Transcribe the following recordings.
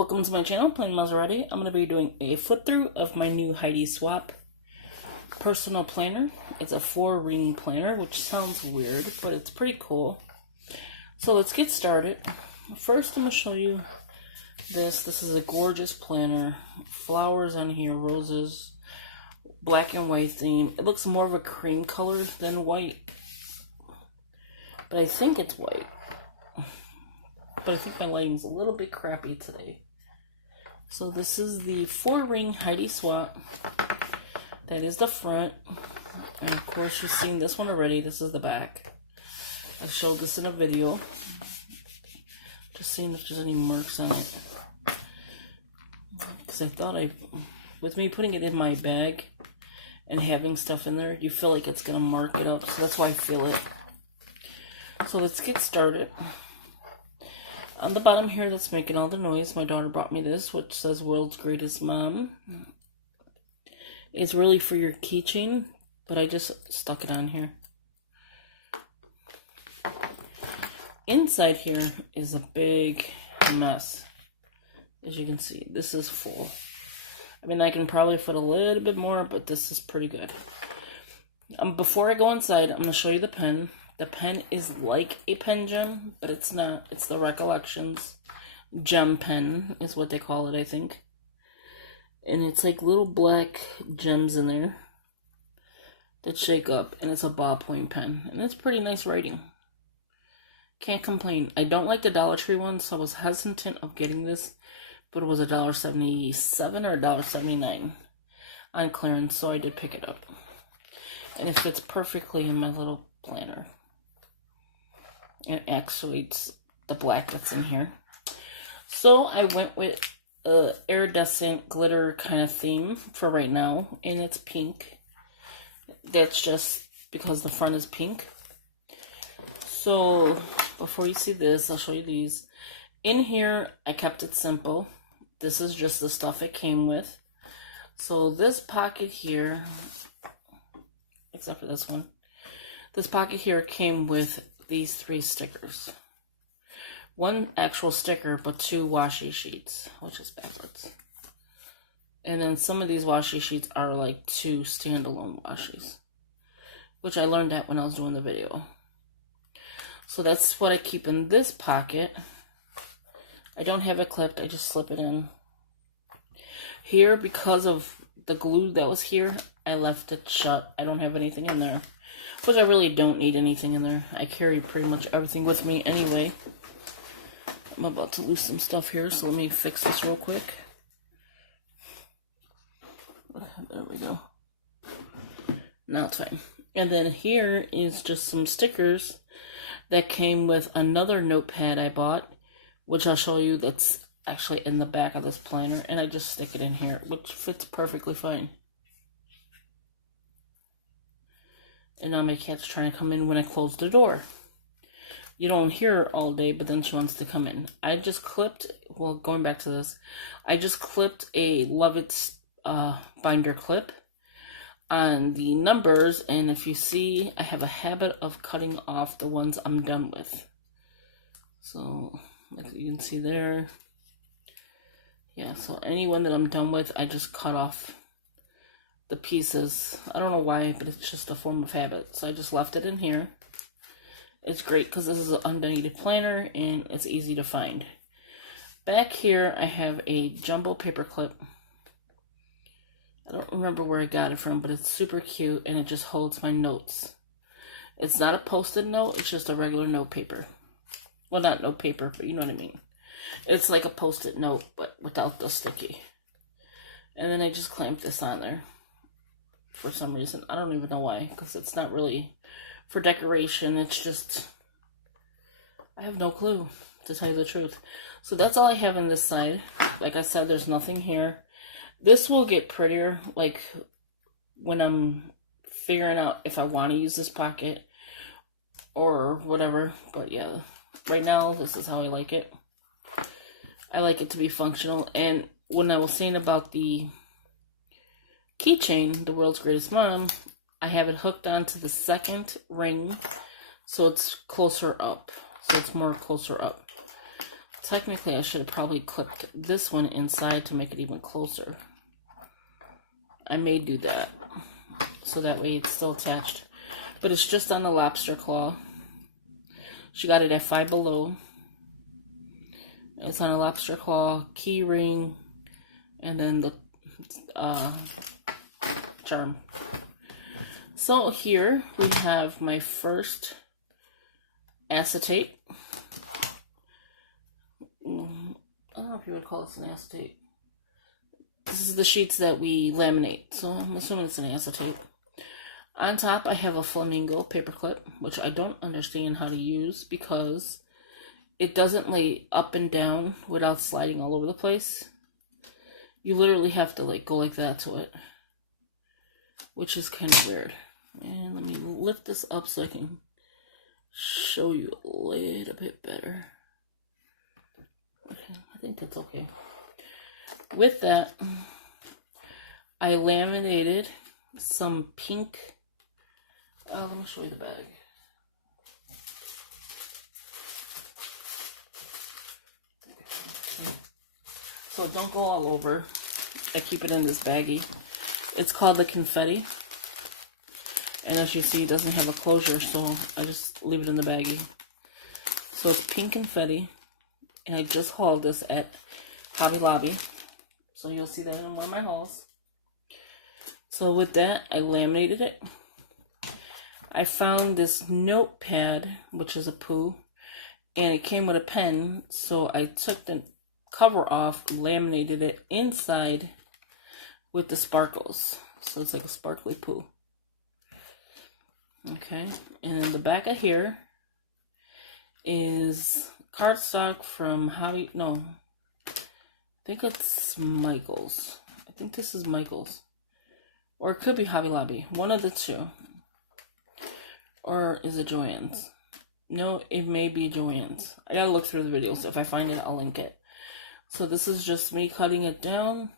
Welcome to my channel, Plain Maserati. I'm going to be doing a flip through of my new Heidi Swapp personal planner. It's a 4-ring planner, which sounds weird, but it's pretty cool. So let's get started. First, I'm going to show you this. This is a gorgeous planner. Flowers on here, roses, black and white theme. It looks more of a cream color than white, but I think it's white. But I think my lighting's a little bit crappy today. So this is the 4-ring Heidi Swapp. That is the front. And of course you've seen this one already. This is the back. I showed this in a video. Just seeing if there's any marks on it. Because I thought with me putting it in my bag and having stuff in there, you feel like it's going to mark it up. So that's why I feel it. So let's get started. On the bottom here that's making all the noise, my daughter brought me this, which says World's Greatest Mom. It's really for your keychain, but I just stuck it on here. Inside here is a big mess. As you can see, this is full. I mean, I can probably fit a little bit more, but this is pretty good. Before I go inside, I'm going to show you the pen. The pen is like a pen gem, but it's not. It's the Recollections gem pen is what they call it, I think. And it's like little black gems in there that shake up, and it's a ballpoint pen. And it's pretty nice writing. Can't complain. I don't like the Dollar Tree one, so I was hesitant of getting this, but it was $1.77 or $1.79 on clearance, so I did pick it up. And it fits perfectly in my little planner. It actuates the black that's in here. So I went with a iridescent glitter kind of theme for right now, and it's pink. That's just because the front is pink. So before you see this, I'll show you these. In here, I kept it simple. This is just the stuff it came with. So this pocket here, except for this one, this pocket here came with these 3 stickers. 1 actual sticker, but 2 washi sheets, which is backwards. And then some of these washi sheets are like 2 standalone washies, which I learned that when I was doing the video. So that's what I keep in this pocket. I don't have it clipped, I just slip it in. Here, because of the glue that was here, I left it shut. I don't have anything in there. Which I really don't need anything in there. I carry pretty much everything with me anyway. I'm about to lose some stuff here, so let me fix this real quick. There we go. Now it's fine. And then here is just some stickers that came with another notepad I bought, which I'll show you that's actually in the back of this planner, and I just stick it in here, which fits perfectly fine. And now my cat's trying to come in when I close the door. You don't hear her all day, but then she wants to come in. I just clipped, well, going back to this, I just clipped a Lovitz binder clip on the numbers, and if you see, I have a habit of cutting off the ones I'm done with. So, like you can see there. Yeah, so anyone that I'm done with, I just cut off the pieces. I don't know why, but it's just a form of habit. So I just left it in here. It's great because this is an undated planner and it's easy to find. Back here I have a jumbo paper clip. I don't remember where I got it from, but it's super cute and it just holds my notes. It's not a post-it note, it's just a regular note paper. Well, not note paper, but you know what I mean. It's like a post-it note, but without the sticky. And then I just clamped this on there. For some reason. I don't even know why, because it's not really for decoration. It's just, I have no clue, to tell you the truth. So that's all I have on this side. Like I said, there's nothing here. This will get prettier, like, when I'm figuring out if I want to use this pocket or whatever. But yeah, right now, this is how I like it. I like it to be functional. And when I was saying about the keychain, the World's Greatest Mom, I have it hooked onto the 2nd ring, so it's closer up. So it's more closer up. Technically, I should have probably clipped this one inside to make it even closer. I may do that, so that way it's still attached. But it's just on the lobster claw. She got it at Five Below. It's on a lobster claw, key ring, and then the charm. So here we have my first acetate. I don't know if you would call this an acetate. This is the sheets that we laminate, so I'm assuming it's an acetate. On top I have a flamingo paperclip, which I don't understand how to use because it doesn't lay up and down without sliding all over the place. You literally have to like go like that to it, which is kind of weird. And let me lift this up so I can show you a little bit better. Okay, I think that's okay. With that, I laminated some pink. Let me show you the bag. So don't go all over. I keep it in this baggie. It's called the confetti. And as you see, it doesn't have a closure, so I just leave it in the baggie. So it's pink confetti. And I just hauled this at Hobby Lobby. So you'll see that in one of my hauls. So with that, I laminated it. I found this notepad, which is a poo. And it came with a pen. So I took the cover off, laminated it inside with the sparkles. So it's like a sparkly poo. Okay, and then the back of here is cardstock from I think it's Michael's. I think this is Michael's. Or it could be Hobby Lobby. One of the two. Or is it Joann's? No, it may be Joann's. I gotta look through the videos. If I find it, I'll link it. So this is just me cutting it down,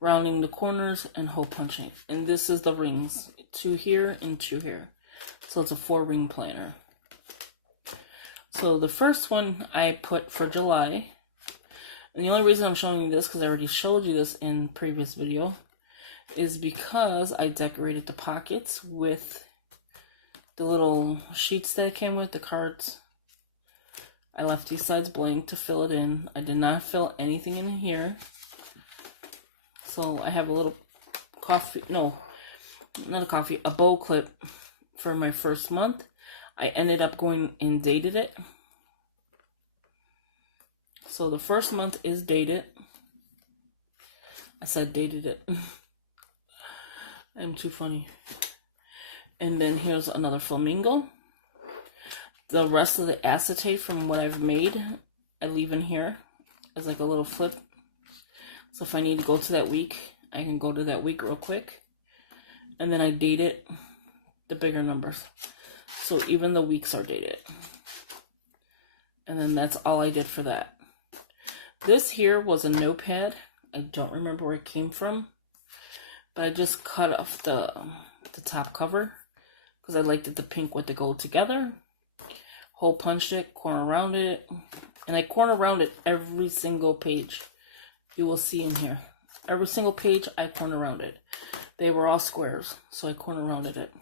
rounding the corners, and hole punching. And this is the rings. 2 here and 2 here. So it's a 4-ring planner. So the first one I put for July. And the only reason I'm showing you this, because I already showed you this in previous video, is because I decorated the pockets with the little sheets that it came with, the cards. I left these sides blank to fill it in. I did not fill anything in here. So I have a little a bow clip for my first month. I ended up going and dated it. So the first month is dated. I said dated it. I'm too funny. And then here's another flamingo. The rest of the acetate from what I've made, I leave in here as like a little flip. So if I need to go to that week, I can go to that week real quick. And then I date it, the bigger numbers. So even the weeks are dated. And then that's all I did for that. This here was a notepad. I don't remember where it came from. But I just cut off the top cover. Because I liked it the pink with the gold together. Hole punched it, corner rounded it. And I corner rounded every single page you will see in here. Every single page I corner rounded. They were all squares, so I corner rounded it.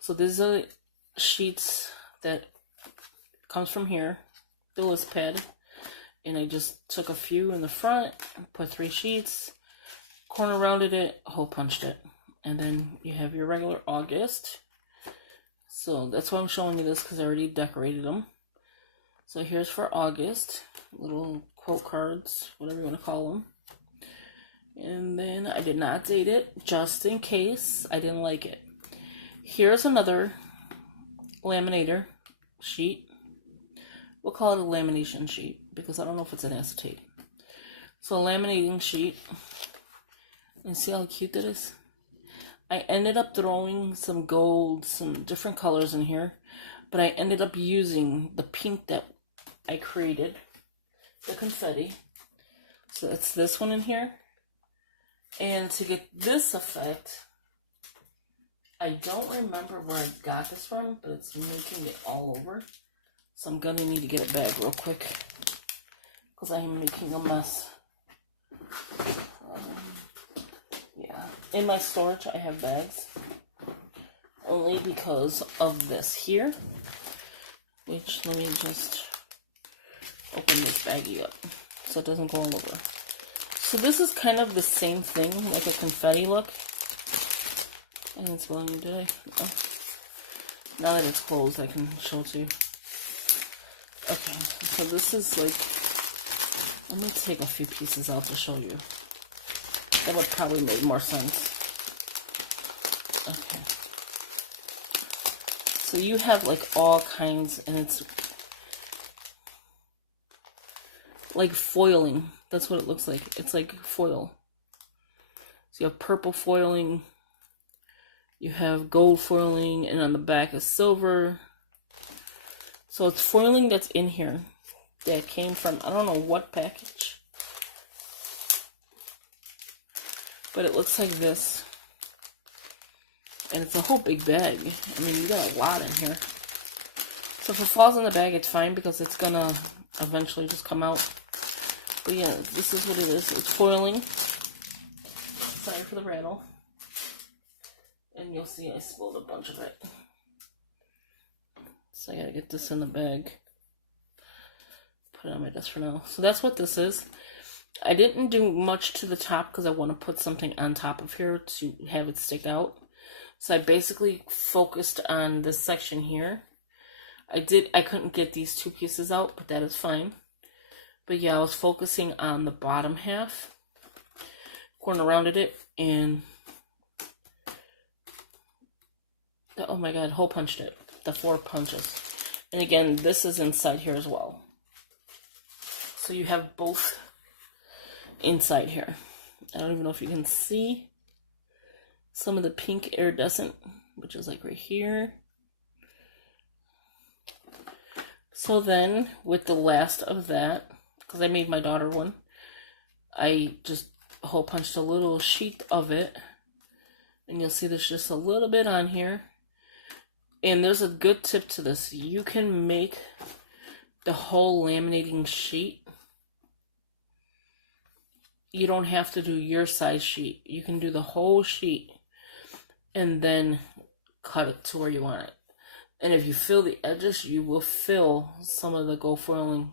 So these are the sheets that comes from here, the list pad. And I just took a few in the front, put 3 sheets, corner rounded it, hole punched it. And then you have your regular August. So that's why I'm showing you this, because I already decorated them. So here's for August, little quote cards, whatever you want to call them. And then I did not date it, just in case I didn't like it. Here's another laminator sheet. We'll call it a lamination sheet, because I don't know if it's an acetate. So a laminating sheet. And see how cute that is? I ended up throwing some gold, some different colors in here. But I ended up using the pink that I created. The confetti. So it's this one in here. And to get this effect, I don't remember where I got this from, but it's making it all over. So I'm gonna need to get a bag real quick because I am making a mess. Yeah, in my storage I have bags only because of this here, which let me just open this baggie up so it doesn't go all over. So this is kind of the same thing, like a confetti look. I didn't spill any, did I? No. Now that it's closed, I can show it to you. Okay, so this is like, let me take a few pieces out to show you. That would probably make more sense. Okay. So you have like all kinds, and it's like foiling. That's what it looks like. It's like foil. So you have purple foiling, you have gold foiling, and on the back is silver. So it's foiling that's in here that came from, I don't know what package, but it looks like this. And it's a whole big bag. I mean, you got a lot in here. So if it falls in the bag, it's fine because it's gonna eventually just come out. But yeah, this is what it is. It's foiling. Sorry for the rattle. And you'll see I spilled a bunch of it. So I gotta get this in the bag. Put it on my desk for now. So that's what this is. I didn't do much to the top because I want to put something on top of here to have it stick out. So I basically focused on this section here. I couldn't get these two pieces out, but that is fine. But yeah, I was focusing on the bottom half. Corner rounded it and oh my god, hole punched it. The 4 punches. And again, this is inside here as well. So you have both inside here. I don't even know if you can see some of the pink iridescent, which is like right here. So then, with the last of that, because I made my daughter one, I just hole punched a little sheet of it. And you'll see there's just a little bit on here. And there's a good tip to this. You can make the whole laminating sheet. You don't have to do your size sheet. You can do the whole sheet and then cut it to where you want it. And if you fill the edges, you will fill some of the gold foiling.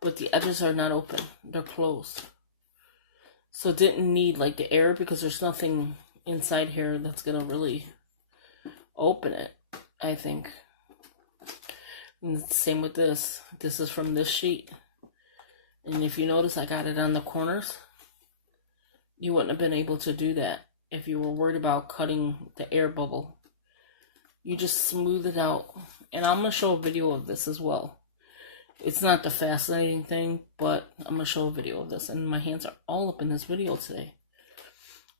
But the edges are not open. They're closed. So it didn't need like the air because there's nothing inside here that's going to really open it, I think. And same with this. This is from this sheet. And if you notice, I got it on the corners. You wouldn't have been able to do that if you were worried about cutting the air bubble. You just smooth it out. And I'm going to show a video of this as well. It's not the fascinating thing, but I'm going to show a video of this. And my hands are all up in this video today.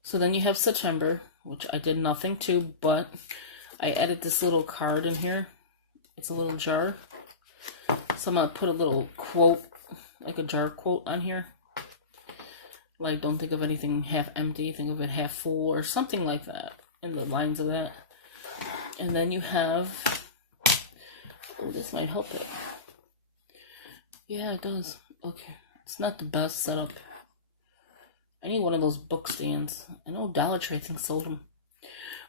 So then you have September, which I did nothing to, but I added this little card in here. It's a little jar. So I'm going to put a little quote, like a jar quote on here. Like, don't think of anything half empty, think of it half full, or something like that, in the lines of that. And then you have, oh, this might help it. Yeah, it does. Okay. It's not the best setup. I need one of those book stands. I know Dollar Tree, I think, sold them.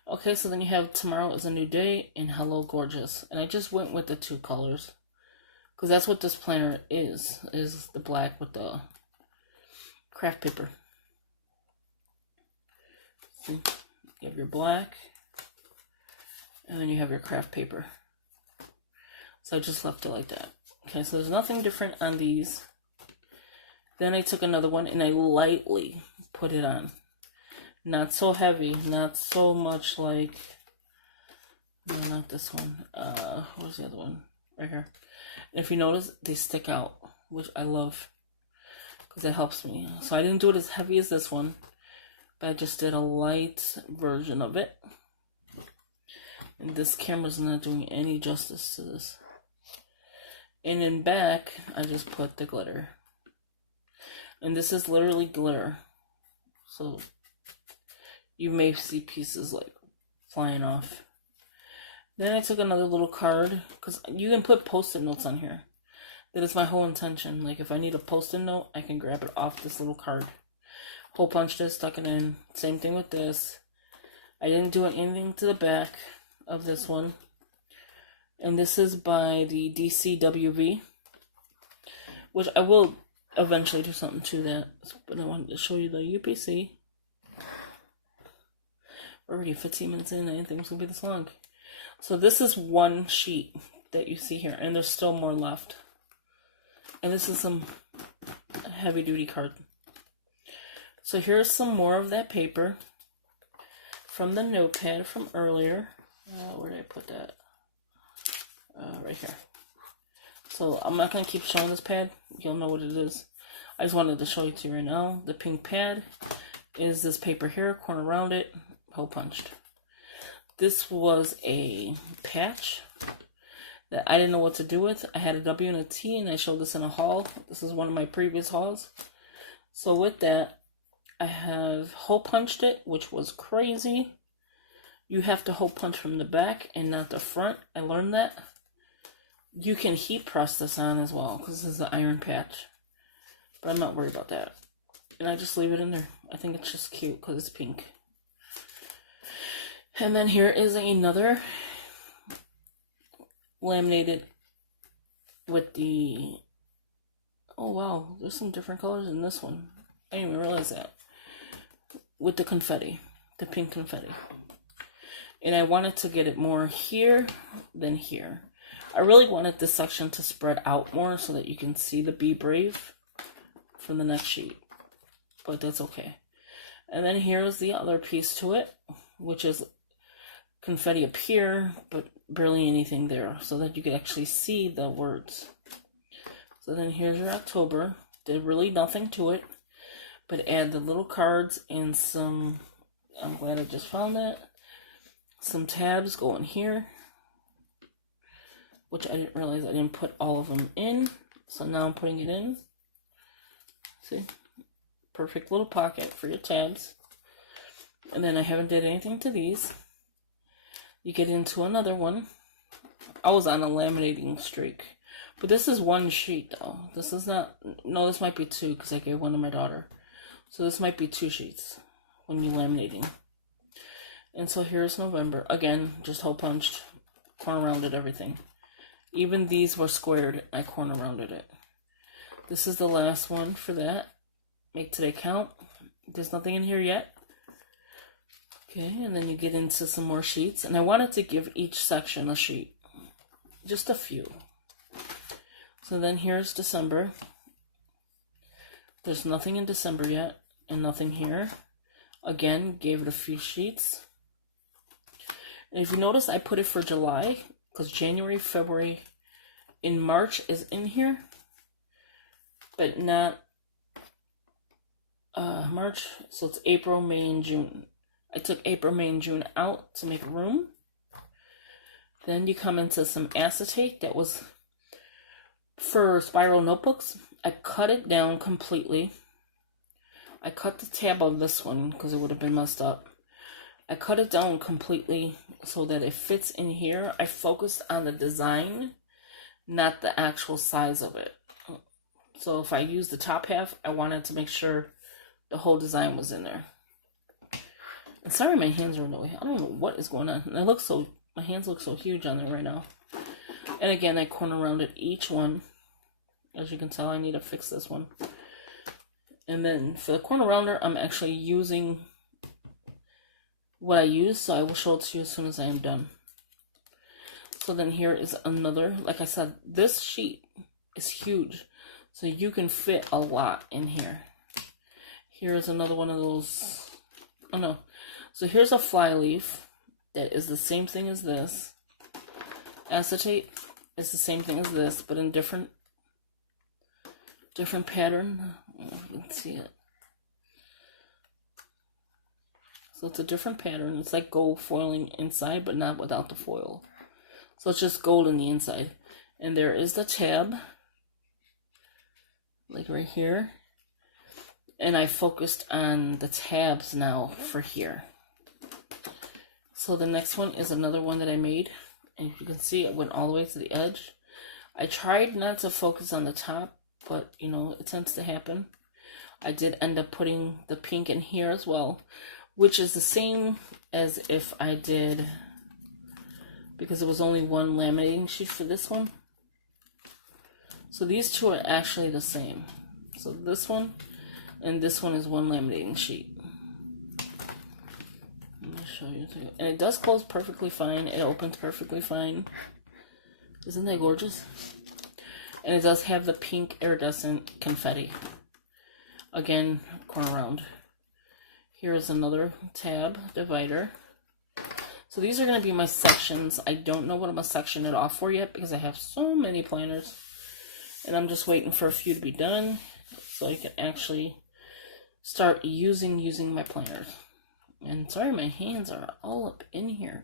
Okay, so then you have Tomorrow is a New Day and Hello Gorgeous. And I just went with the 2 colors. Because that's what this planner is the black with the craft paper. See? You have your black. And then you have your craft paper. So I just left it like that. Okay, so there's nothing different on these. Then I took another one and I lightly put it on. Not so heavy, not so much like, no, not this one. Where's the other one? Right here. And if you notice, they stick out, which I love, because it helps me. So I didn't do it as heavy as this one, but I just did a light version of it. And this camera's not doing any justice to this. And in back, I just put the glitter. And this is literally glitter. So you may see pieces like flying off. Then I took another little card, because you can put post-it notes on here. That is my whole intention. Like, if I need a post-it note, I can grab it off this little card. Hole punched it, stuck it in. Same thing with this. I didn't do anything to the back of this one. And this is by the DCWV, which I will eventually do something to that. But I wanted to show you the UPC. We're already 15 minutes in. I didn't think it was going to be this long. So this is one sheet that you see here, and there's still more left. And this is some heavy-duty card. So here's some more of that paper from the notepad from earlier. Where did I put that? Right here. So I'm not going to keep showing this pad. You'll know what it is. I just wanted to show it to you right now. The pink pad is this paper here, corner around it, hole punched. This was a patch that I didn't know what to do with. I had a W and a T, and I showed this in a haul. This is one of my previous hauls. So with that, I have hole punched it, which was crazy. You have to hole punch from the back and not the front. I learned that. You can heat press this on as well, because this is the iron patch. But I'm not worried about that. And I just leave it in there. I think it's just cute because it's pink. And then here is another laminated with the... Oh wow, there's some different colors in this one. I didn't even realize that. With the confetti, the pink confetti. And I wanted to get it more here than here. I really wanted this section to spread out more so that you can see the Be Brave from the next sheet. But that's okay. And then here's the other piece to it, which is confetti up here, but barely anything there, so that you can actually see the words. So then here's your October. Did really nothing to it, but add the little cards and some, I'm glad I just found that, some tabs going here, which I didn't realize I didn't put all of them in, so now I'm putting it in. See? Perfect little pocket for your tabs. And then I haven't did anything to these. You get into another one. I was on a laminating streak. But this is one sheet though. This is not, no, this might be two because I gave one to my daughter. So this might be 2 sheets when you're laminating. And so here's November. Again, just hole punched, corner rounded everything. Even these were squared. I corner rounded it. This is the last one for that. Make today count. There's nothing in here yet. Okay, and then you get into some more sheets. And I wanted to give each section a sheet. Just a few. So then here's December. There's nothing in December yet. And nothing here. Again, gave it a few sheets. And if you notice, I put it for July. Because January, February, in March is in here. But not March. So it's April, May, and June. I took April, May, and June out to make room. Then you come into some acetate that was for spiral notebooks. I cut it down completely. I cut the tab on this one because it would have been messed up. I cut it down completely so that it fits in here. I focused on the design, not the actual size of it. So if I use the top half, I wanted to make sure the whole design was in there. And sorry my hands are in the way. I don't know what is going on. And my hands look so huge on there right now. And again, I corner rounded each one. As you can tell, I need to fix this one. And then for the corner rounder, I'm actually using what I use, so I will show it to you as soon as I am done. So then here is another, like I said, this sheet is huge, so you can fit a lot in here. Here's another one of those, oh no, so here's a fly leaf that is the same thing as this. Acetate is the same thing as this, but in different pattern. I don't know if you can see it. So it's a different pattern. It's like gold foiling inside, but not without the foil. So it's just gold in the inside. And there is the tab. Like right here. And I focused on the tabs now for here. So the next one is another one that I made. And you can see it went all the way to the edge. I tried not to focus on the top, but you know, it tends to happen. I did end up putting the pink in here as well, which is the same as if I did, because it was only one laminating sheet for this one. So these two are actually the same. So this one and this one is one laminating sheet. Let me show you. And it does close perfectly fine. It opens perfectly fine. Isn't that gorgeous? And it does have the pink iridescent confetti. Again, corner round. Here's another tab divider. So these are going to be my sections. I don't know what I'm going to section it off for yet because I have so many planners. And I'm just waiting for a few to be done so I can actually start using my planners. And sorry, my hands are all up in here.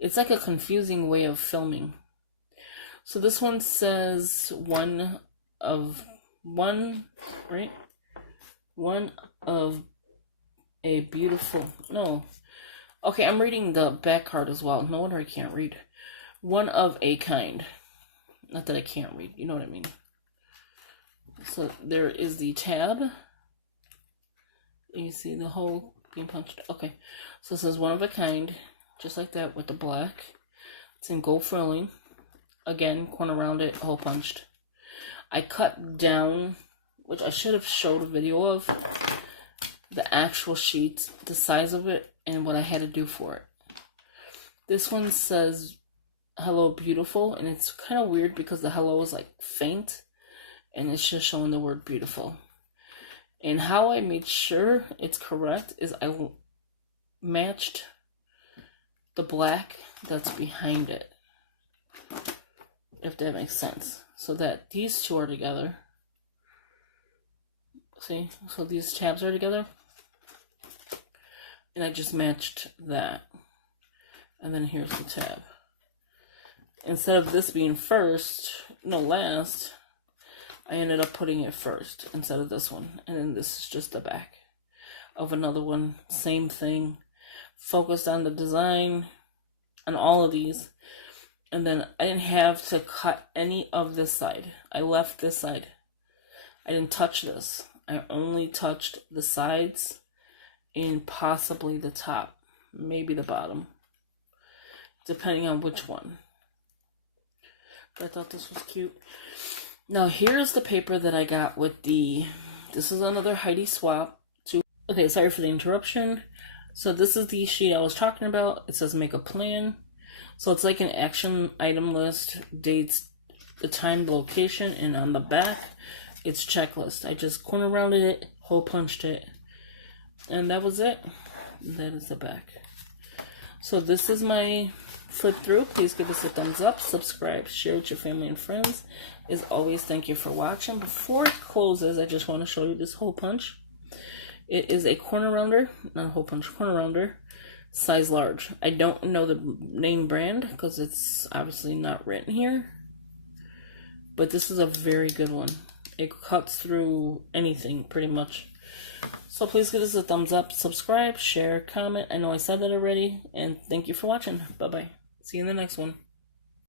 It's like a confusing way of filming. So this one says one of a beautiful, no. Okay, I'm reading the back card as well. No wonder I can't read. One of a kind. Not that I can't read, you know what I mean. So there is the tab. You see the hole being punched. Okay, so it says one of a kind, just like that with the black. It's in gold frilling. Again, corner round it, hole punched. I cut down, which I should have showed a video of, the actual sheet, the size of it, and what I had to do for it. This one says hello beautiful, and it's kind of weird because the hello is like faint and it's just showing the word beautiful. And how I made sure it's correct is I matched the black that's behind it, if that makes sense, so that these two are together. See, so these tabs are together, and I just matched that. And then here's the tab. Instead of this being last, I ended up putting it first instead of this one. And then this is just the back of another one. Same thing. Focused on the design on all of these. And then I didn't have to cut any of this side. I left this side. I didn't touch this. I only touched the sides and possibly the top. Maybe the bottom. Depending on which one. But I thought this was cute. Now here's the paper that I got with this is another Heidi Swapp. Okay, sorry for the interruption. So this is the sheet I was talking about. It says make a plan. So it's like an action item list, dates, the time, the location, and on the back, it's checklist. I just corner rounded it, hole punched it, and that was it. That is the back. So this is my flip through. Please give us a thumbs up, subscribe, share with your family and friends. As always, thank you for watching. Before it closes, I just want to show you this hole punch. It is a corner rounder, not a hole punch, corner rounder, size large. I don't know the name brand because it's obviously not written here, but this is a very good one. It cuts through anything pretty much. So please give us a thumbs up, subscribe, share, comment. I know I said that already, and thank you for watching. Bye bye. See you in the next one.